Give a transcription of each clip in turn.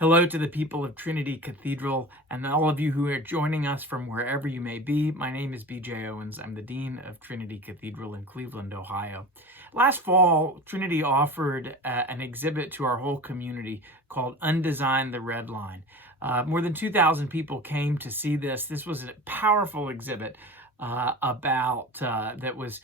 Hello to the people of Trinity Cathedral and all of you who are joining us from wherever you may be. My name is B.J. Owens. I'm the Dean of Trinity Cathedral in Cleveland, Ohio. Last fall, Trinity offered an exhibit to our whole community called Undesign the Redline. More than 2,000 people came to see this. This was a powerful exhibit that was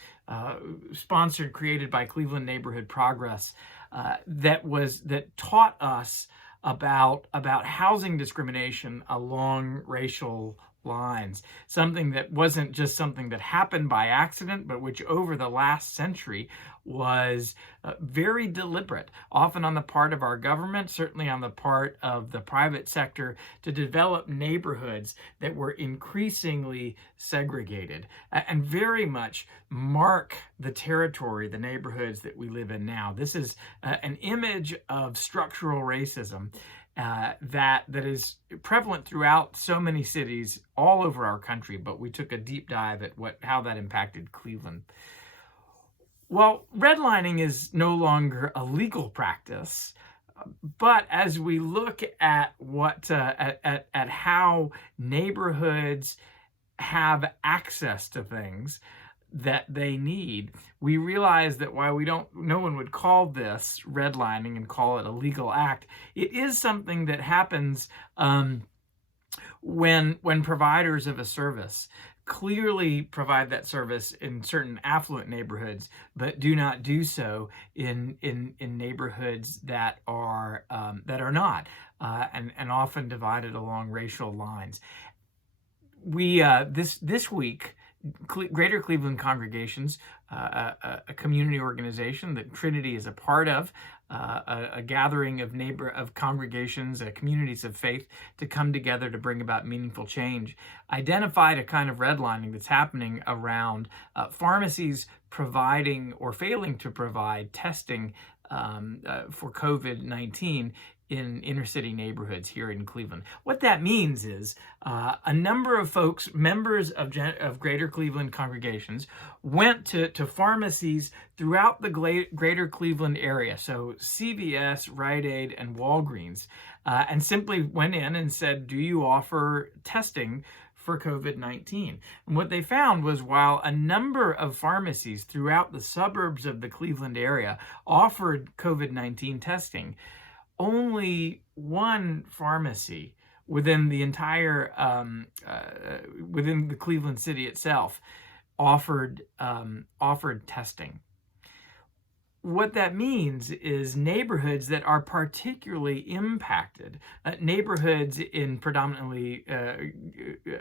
created by Cleveland Neighborhood Progress, that taught us about housing discrimination along racial lines, something that wasn't just something that happened by accident, but which over the last century was very deliberate, often on the part of our government, certainly on the part of the private sector, to develop neighborhoods that were increasingly segregated and very much mark the territory, the neighborhoods that we live in now. This is an image of structural racism that is prevalent throughout so many cities all over our country, but we took a deep dive at how that impacted Cleveland. Well, redlining is no longer a legal practice, but as we look at at how neighborhoods have access to things that they need, we realize that while no one would call this redlining and call it a legal act, it is something that happens when providers of a service clearly provide that service in certain affluent neighborhoods, but do not do so in neighborhoods that are not, and often divided along racial lines. We this week, Greater Cleveland Congregations, a community organization that Trinity is a part of, a gathering of congregations, communities of faith to come together to bring about meaningful change, identified a kind of redlining that's happening around pharmacies providing or failing to provide testing for COVID-19 in inner city neighborhoods here in Cleveland. What that means is a number of folks, members of Greater Cleveland congregations, went to pharmacies throughout the Greater Cleveland area, so CVS, Rite Aid, and Walgreens, and simply went in and said, do you offer testing for COVID-19? And what they found was, while a number of pharmacies throughout the suburbs of the Cleveland area offered COVID-19 testing, only one pharmacy within the entire within the Cleveland city itself offered testing. What that means is neighborhoods that are particularly impacted, neighborhoods in predominantly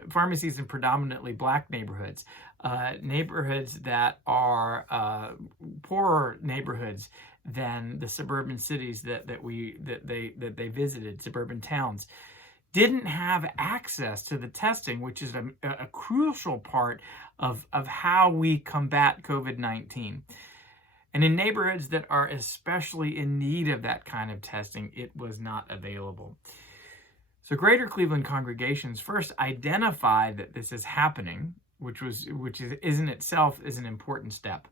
pharmacies in predominantly Black neighborhoods, neighborhoods that are poorer neighborhoods than the suburban cities that they visited, suburban towns, didn't have access to the testing, which is a crucial part of how we combat COVID-19. And in neighborhoods that are especially in need of that kind of testing, it was not available. So Greater Cleveland congregations first identified that this is happening, which is in itself is an important step.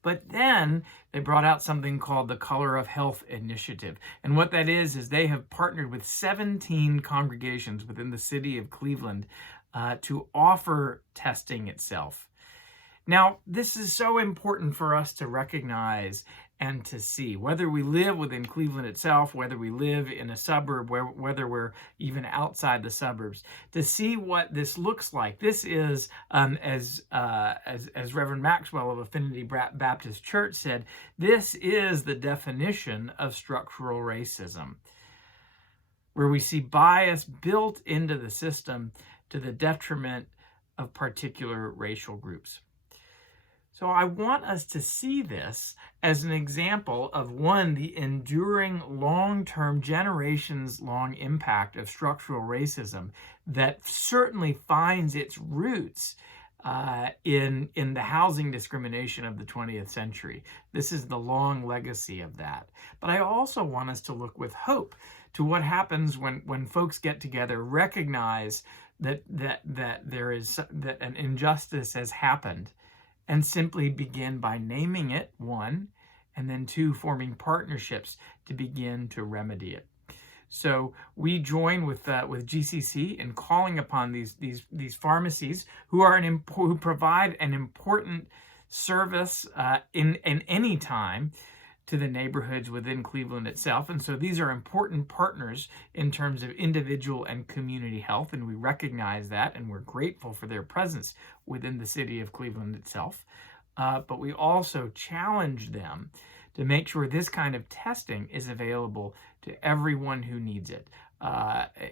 But then they brought out something called the Color of Health Initiative. And what that is they have partnered with 17 congregations within the city of Cleveland to offer testing itself. Now, this is so important for us to recognize and to see, whether we live within Cleveland itself, whether we live in a suburb, whether we're even outside the suburbs, to see what this looks like. This is, as Reverend Maxwell of Affinity Baptist Church said, this is the definition of structural racism, where we see bias built into the system to the detriment of particular racial groups. So I want us to see this as an example of, one, the enduring, long-term, generations-long impact of structural racism that certainly finds its roots in the housing discrimination of the 20th century. This is the long legacy of that. But I also want us to look with hope to what happens when folks get together, recognize that an injustice has happened, and simply begin by naming it, one, and then two, forming partnerships to begin to remedy it. So we join with GCC in calling upon these pharmacies who provide an important service in any time to the neighborhoods within Cleveland itself. And so these are important partners in terms of individual and community health, and we recognize that, and we're grateful for their presence within the city of Cleveland itself. But we also challenge them to make sure this kind of testing is available to everyone who needs it,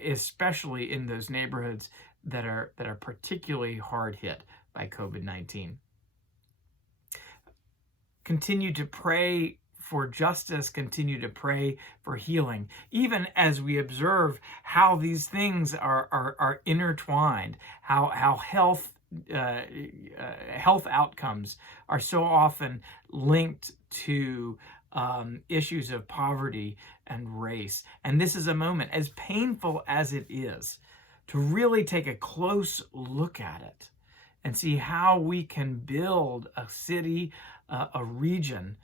especially in those neighborhoods that are particularly hard hit by COVID-19. Continue to pray for justice, continue to pray for healing, even as we observe how these things are intertwined, how health outcomes are so often linked to issues of poverty and race. And this is a moment, as painful as it is, to really take a close look at it and see how we can build a city, a region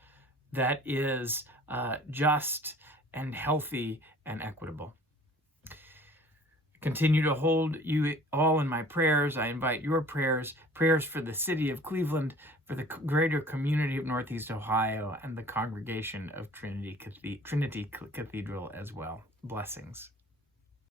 that is just and healthy and equitable. Continue to hold you all in my prayers. I invite your prayers for the city of Cleveland, for the greater community of Northeast Ohio, and the congregation of Trinity Cathedral as well. Blessings.